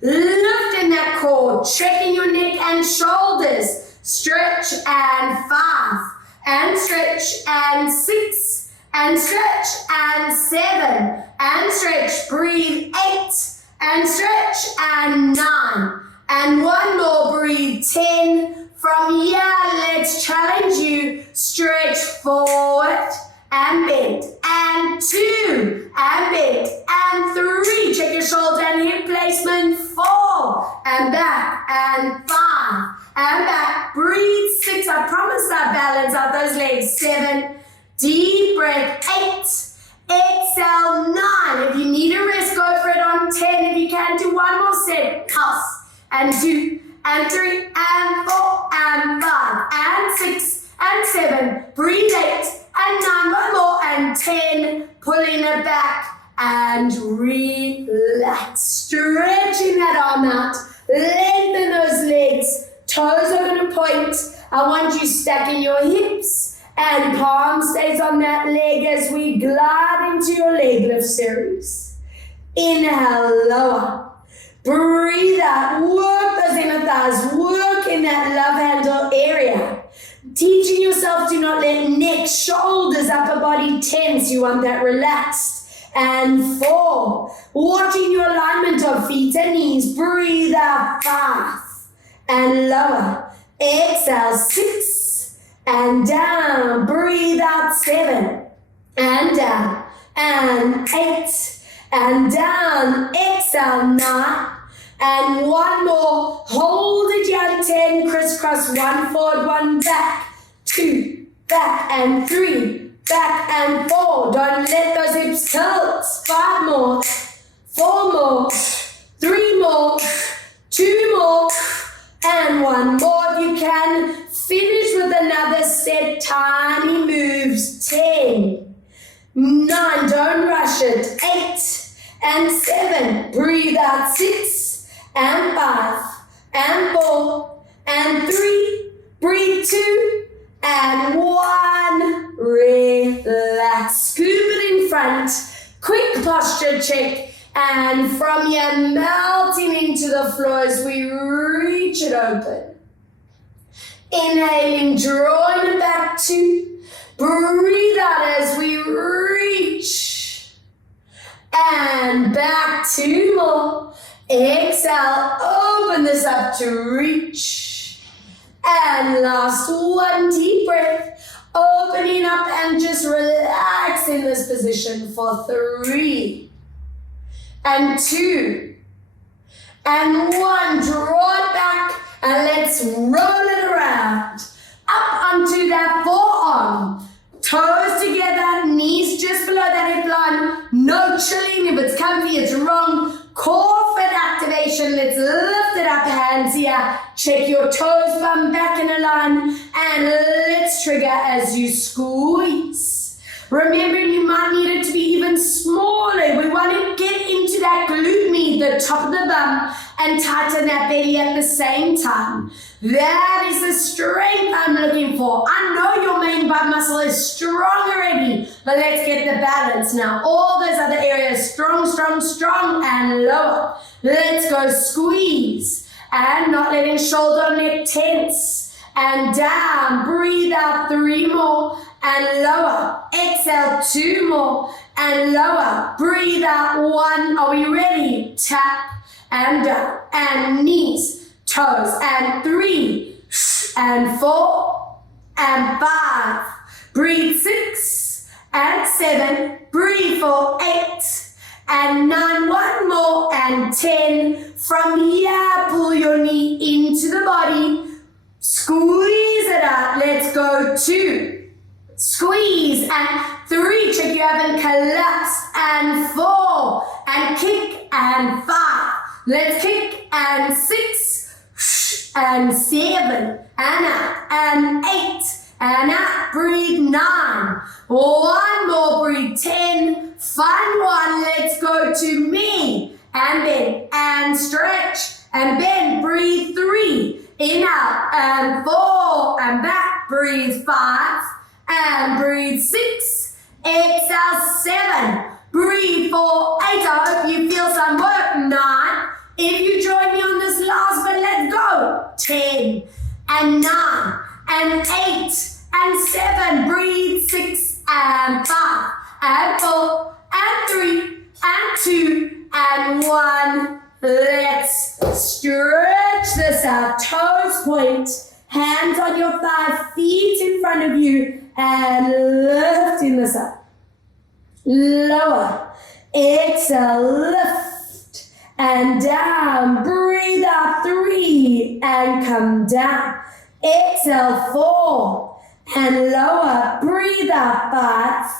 Lifting that core, checking your neck and shoulders. Stretch and 5, and stretch and 6, and stretch and 7, and stretch. Breathe, 8, and stretch and 9, and 1 more. Breathe, 10. From here, let's challenge you. Stretch forward and bend, and 2, and bend, and 3. Check your shoulder and hip placement. 4, and back, and 5, and back. Breathe, 6. I promise I balance out those legs. 7, deep breath. 8, exhale. 9. If you need a rest, go for it on 10. If you can, do 1 more set. Pulse, and 2, and 3, and 4, and 5, and 6, and 7. Breathe, 8, and 9. 1 more, and 10. Pulling it back, and relax. Stretching that arm out. Lengthen those legs. Toes are going to point. I want you stacking your hips, and palm stays on that leg as we glide into your leg lift series. Inhale, lower. Breathe out, work those inner thighs, work in that love handle area. Teaching yourself to not let neck, shoulders, upper body tense. You want that relaxed. And 4, watching your alignment of feet and knees. Breathe out, 5, and lower. Exhale, 6, and down. Breathe out, 7, and down. And 8, and down. Exhale, 9, and 1 more. Hold it here, 10. Crisscross, 1 forward, 1 back. 2, back, and 3, back, and 4. Don't let those hips tilt. 5 more, 4 more, 3 more, 2 more, and 1 more. If you can, finish with another set. Tiny moves. 10, 9, don't rush it. 8, and 7, breathe out. 6, and 5, and 4, and 3, breathe. 2, and 1, relax. Scoop it in front, quick posture check, and from here, melting into the floor as we reach it open. Inhaling, drawing it back. 2, breathe out as we reach, and back. 2 more. Exhale, open this up to reach. And last 1 deep breath, opening up and just relax in this position for 3, and 2, and 1. Draw it back and let's roll it around. Up onto that forearm. Toes together, knees just below that hip line. No chilling. If it's comfy, it's wrong. Core fit activation. Let's lift it up, hands here. Check your toes, bum back in a line. And let's trigger as you squeeze. Remember, you might need it to be even smaller. We want to get into that glute med, the top of the bum, and tighten that belly at the same time. That is the strength I'm looking for. I know your main butt muscle is strong already, but let's get the balance now. All those other areas, strong, strong, strong, and lower. Let's go squeeze, and not letting shoulder, neck tense, and down. Breathe out. 3 more, and lower. Exhale. 2 more, and lower. Breathe out. 1. Are we ready? Tap, and down, and knees, toes, and 3, and 4, and 5. Breathe. 6, and 7. Breathe for 8, and 9. 1 more, and 10. From here, pull your knee into the body. Squeeze it out. Let's go. 2. Squeeze, and 3. Check you haven't collapsed, and 4, and kick, and 5. Let's kick, and 6, and 7, and out, and 8, and out, breathe 9. One more, breathe 10. Fun one, let's go to me, and bend, and stretch, and bend, breathe 3. In, out, and 4, and back, breathe 5, and breathe 6. Exhale, 7. Breathe 4, 8. I hope you feel some work. 9. If you join me on this last one, let's go. 10, and 9, and 8, and 7. Breathe 6, and 5, and 4, and 3, and 2, and 1. Let's stretch this out. Toes point, hands on your thigh, feet in front of you, and lifting this up. Lower. Exhale, lift and down. Breathe out 3 and come down. Exhale 4 and lower. Breathe out 5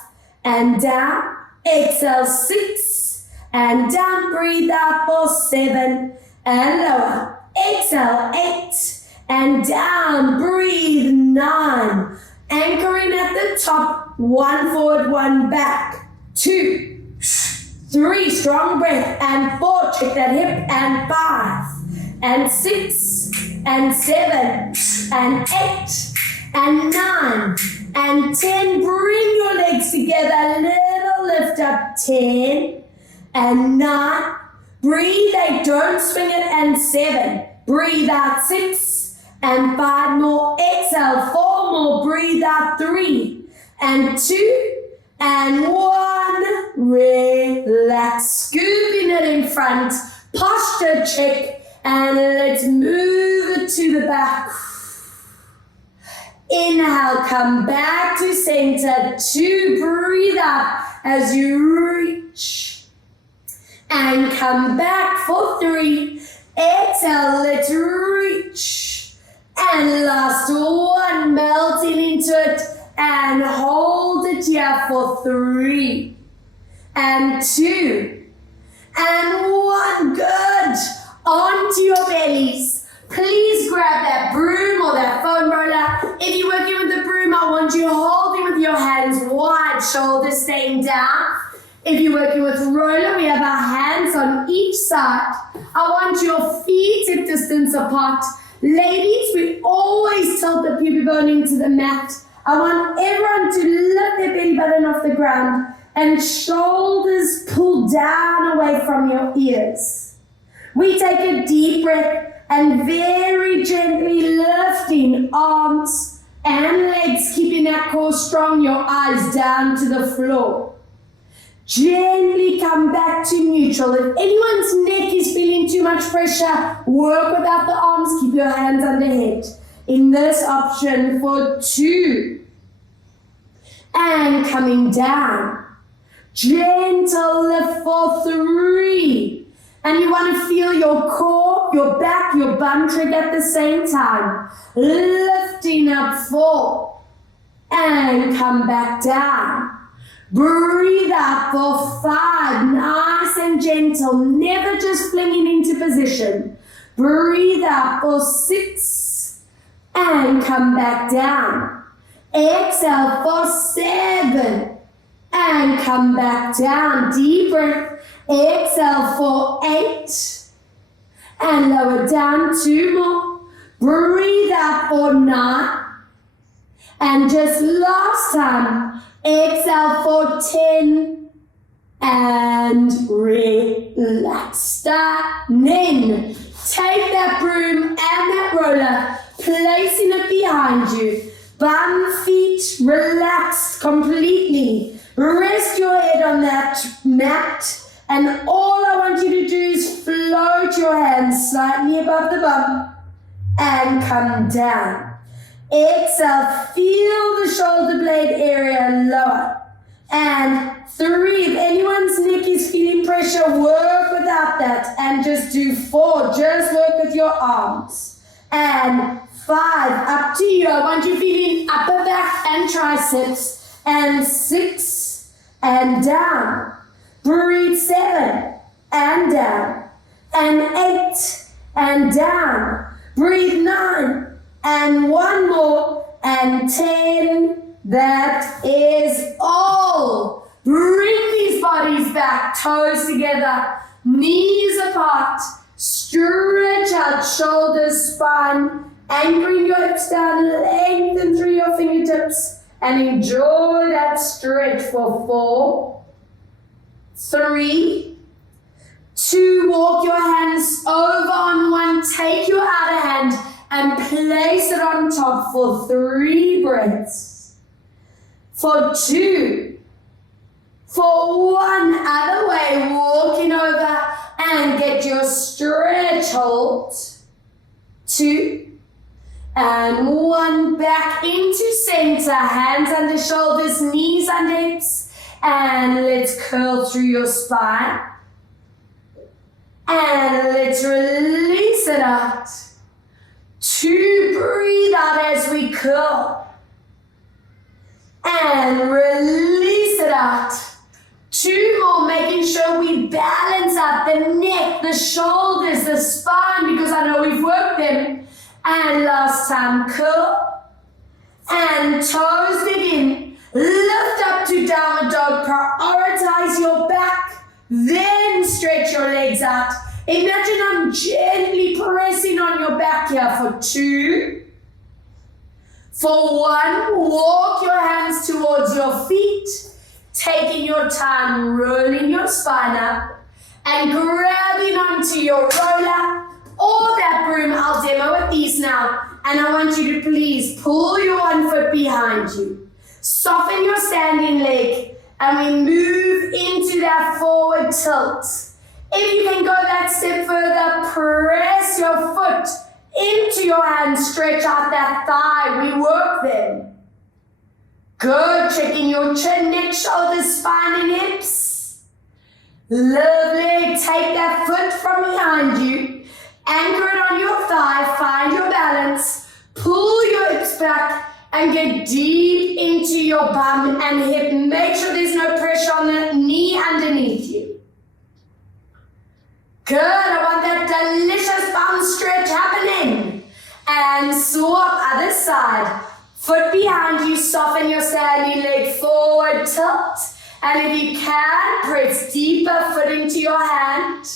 and down. Exhale 6 and down. Breathe out for 7 and lower. Exhale 8 and down. Breathe 9. Anchoring at the top. 1 forward, 1 back. 2, 3, strong breath, and 4, check that hip, and 5, and 6, and 7, and 8, and 9, and 10. Bring your legs together, little lift up. 10, and 9. Breathe 8, don't swing it, and 7. Breathe out 6, and 5 more. Exhale 4 more. Breathe out 3, and 2, and 1. Relax. Scooping it in front. Posture check. And let's move it to the back. Inhale, come back to center. 2, breathe out as you reach. And come back for 3. Exhale, let's reach. And last 1, melting into it. And hold it here for 3, and 2, and 1. Good. Onto your bellies. Please grab that broom or that foam roller. If you're working with the broom, I want you holding with your hands wide, shoulders staying down. If you're working with roller, we have our hands on each side. I want your feet hip distance apart. Ladies, we always tilt the pubic bone into the mat. I want everyone to lift their belly button off the ground and shoulders pull down away from your ears. We take a deep breath and very gently lifting arms and legs, keeping that core strong, your eyes down to the floor. Gently come back to neutral. If anyone's neck is feeling too much pressure, work without the arms, keep your hands under head. In this option for 2, and coming down, gentle lift for 3, and you want to feel your core, your back, your bum trigger at the same time, lifting up 4, and come back down. Breathe out for 5, nice and gentle, never just flinging into position. Breathe out for 6, and come back down. Exhale for 7, and come back down. Deep breath. Exhale for 8, and lower down. 2 more. Breathe out for 9, and just last time. Exhale for 10, and relax. Start. Then take that broom and that roller, placing it behind you. Bum, feet relaxed completely. Rest your head on that mat. And all I want you to do is float your hands slightly above the bum and come down. Exhale, feel the shoulder blade area lower. And 3, if anyone's neck is feeling pressure, work without that. And just do 4, just work with your arms. And 5, up to you. I want you feeling upper back and triceps. And 6, and down. Breathe 7, and down. And 8, and down. Breathe 9, and 1 more. and 10. That is all. Bring these bodies back, toes together, knees apart. Stretch out, shoulders, spine, anchoring your hips down, lengthen through your fingertips, and enjoy that stretch for 4, 3, 2, walk your hands over on 1, take your outer hand and place it on top for 3 breaths. For 2, for 1, other way, walking over and get your stretch hold. 2, and 1, back into center, hands under shoulders, knees under hips, and let's curl through your spine. And let's release it out. 2, breathe out as we curl. And release it out. 2 more, making sure we balance out the neck, the shoulders, the spine, because I know we've worked them. And last time, curl. And toes begin. Lift up to downward dog. Prioritize your back. Then stretch your legs out. Imagine I'm gently pressing on your back here for 2. For 1, walk your hands towards your feet. Taking your time, rolling your spine up and grabbing onto your roller or that broom. I'll demo with these now. And I want you to please pull your 1 foot behind you. Soften your standing leg and we move into that forward tilt. If you can go that step further, press your foot into your hand, stretch out that thigh. We work them. Good, checking your chin, neck, shoulders, spine and hips. Lovely, take that foot from behind you, anchor it on your thigh, find your balance, pull your hips back and get deep into your bum and hip. Make sure there's no pressure on the knee underneath you. Good, I want that delicious bum stretch happening. And swap other side. Foot behind you, soften your standing leg forward, tilt. And if you can, press deeper foot into your hand.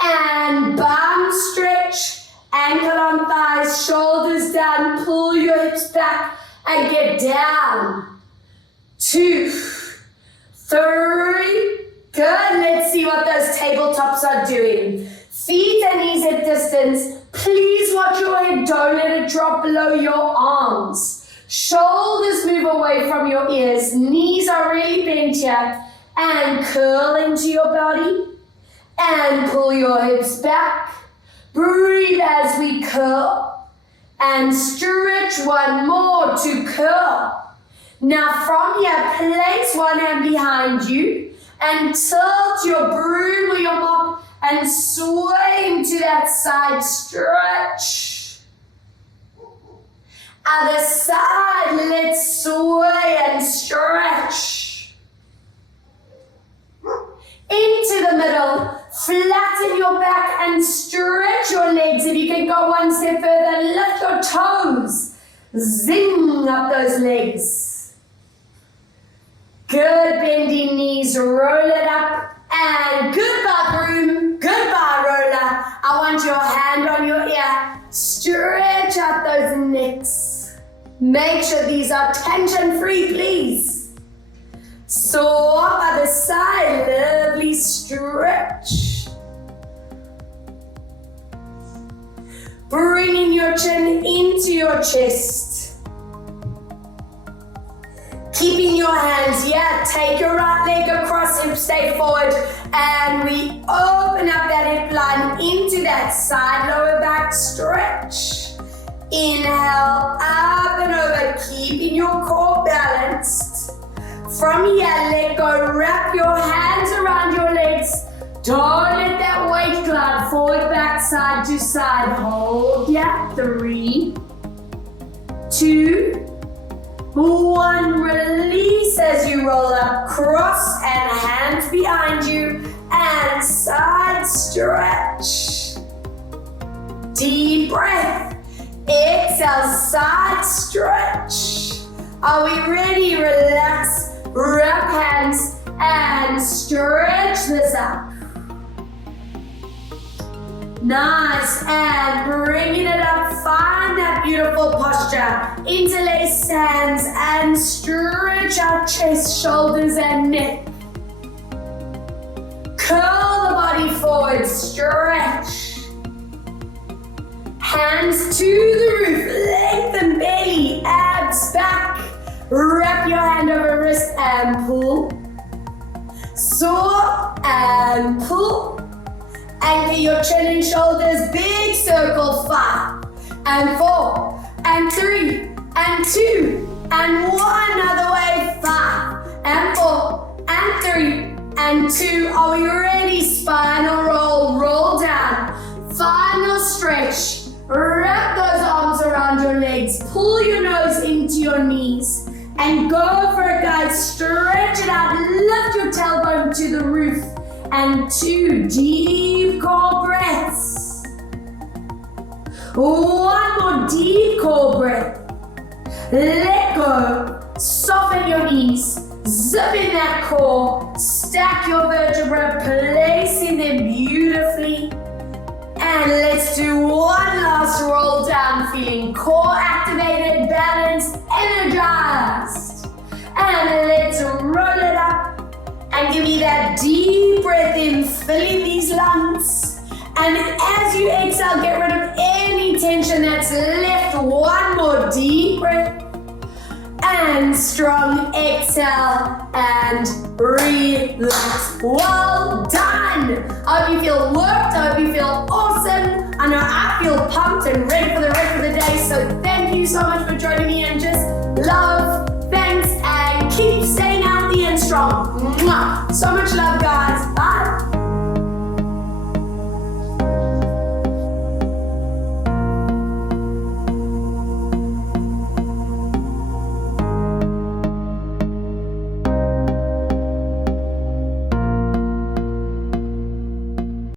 And bum stretch, ankle on thighs, shoulders down, pull your hips back and get down. 2, 3, good. Let's see what those tabletops are doing. Feet and knees at distance. Please watch your head, don't let it drop below your arms. Shoulders move away from your ears, knees are really bent here, and curl into your body, and pull your hips back. Breathe as we curl, and stretch 1 more to curl. Now from here, place 1 hand behind you, and tilt your broom or your mop, and sway into that side stretch. Other side, let's sway and stretch. Into the middle, flatten your back and stretch your legs. If you can go 1 step further, lift your toes. Zing up those legs. Good, bending knees, roll it up. And goodbye broom, goodbye roller. I want your hand on your ear. Stretch out those necks. Make sure these are tension free, please. Swap other side, lovely stretch. Bringing your chin into your chest. Keeping your hands here, take your right leg across, hip stay forward, and we open up that hip line into that side lower back stretch. Inhale, up and over, keeping your core balanced. From here, let go, wrap your hands around your legs. Don't let that weight glide forward, back, side to side. Hold, yeah, 3, 2, 1, release as you roll up, cross and hands behind you, and side stretch. deep breath. Exhale, side stretch. Are we ready? Relax, wrap hands, and stretch this up. Nice, and bringing it up, find that beautiful posture. Interlace hands and stretch out chest, shoulders, and neck. Curl the body forward, stretch. Hands to the roof, lengthen belly, abs back. Wrap your hand over wrist and pull. Soar and pull. Anchor your chin and shoulders, big circle, 5 and 4 and 3 and 2 and 1, other way, 5 and 4 and 3 and 2. Are we ready? Spinal roll, roll down. Final stretch. Wrap those arms around your legs, pull your nose into your knees, and go for it, guys. Stretch it out, lift your tailbone to the roof, and 2 deep core breaths. 1 more deep core breath. Let go, soften your knees, zip in that core, stack your vertebrae, placing them beautifully. And let's do 1 last roll down, feeling core activated, balanced, energized. And let's roll it up and give me that deep breath in, filling these lungs. And as you exhale, get rid of any tension that's left. 1 more deep breath. And strong exhale and relax. Well done. I hope you feel worked. I hope you feel awesome. I know I feel pumped and ready for the rest of the day. So thank you so much for joining